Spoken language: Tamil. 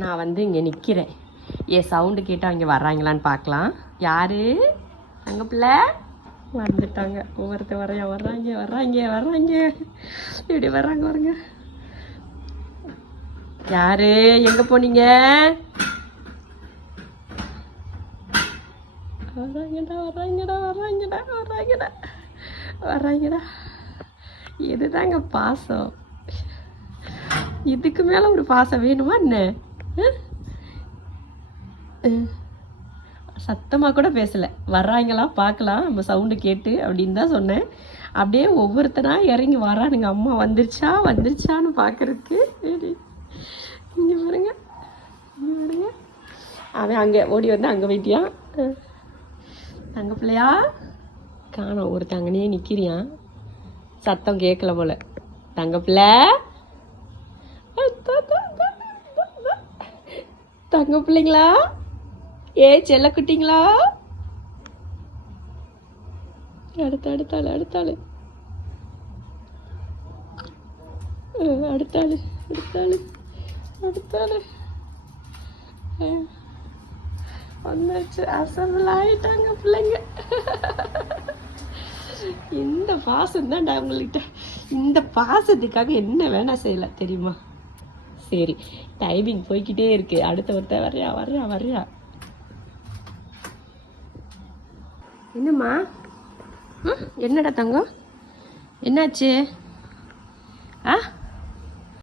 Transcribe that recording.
நான் வந்து இங்கே நிற்கிறேன். ஏன் சவுண்டு கேட்டால் இங்கே வர்றாங்களான்னு பார்க்கலாம். யாரு அங்கே பிள்ளை வந்துட்டாங்க. ஒவ்வொருத்தர் வர்றாங்க இப்படி வர்றாங்க பாருங்க. யாரு எங்கே போனீங்க? வர்றாங்கடா. இதுதாங்க பாசம். இதுக்கு மேலே ஒரு பாசம் வேணுமா என்ன? சத்தமாக கூட பேசலை. வர்றாங்களா பார்க்கலாம் நம்ம சவுண்டு கேட்டு அப்படின்னு தான் சொன்னேன். அப்படியே ஒவ்வொருத்தனா இறங்கி வரானுங்க. அம்மா வந்துருச்சான்னு பார்க்குறதுக்கு. இங்கே பாருங்க. அவன் அங்கே ஓடி வந்து அங்கே போயிட்டியான். தங்க பிள்ளையா காணோம். ஒரு தங்கனையே நிற்கிறியான். சத்தம் கேட்கல போல. தங்க பிள்ளை தங்க பிள்ளைங்களா, செல்ல குட்டிங்களா. அடுத்தாளு வந்தாச்சு. அசம்பிள் ஆயிட்டாங்க பிள்ளைங்க. இந்த பாசம் தான் உங்கள்கிட்ட. இந்த பாசத்துக்காக என்ன வேணா செய்யலாம் தெரியுமா? சரி, டைமிங் போய்கிட்டே இருக்கு. அடுத்த ஒருத்தர் வர்றியா. என்னம்மா? என்னடா தங்கம், என்னாச்சு?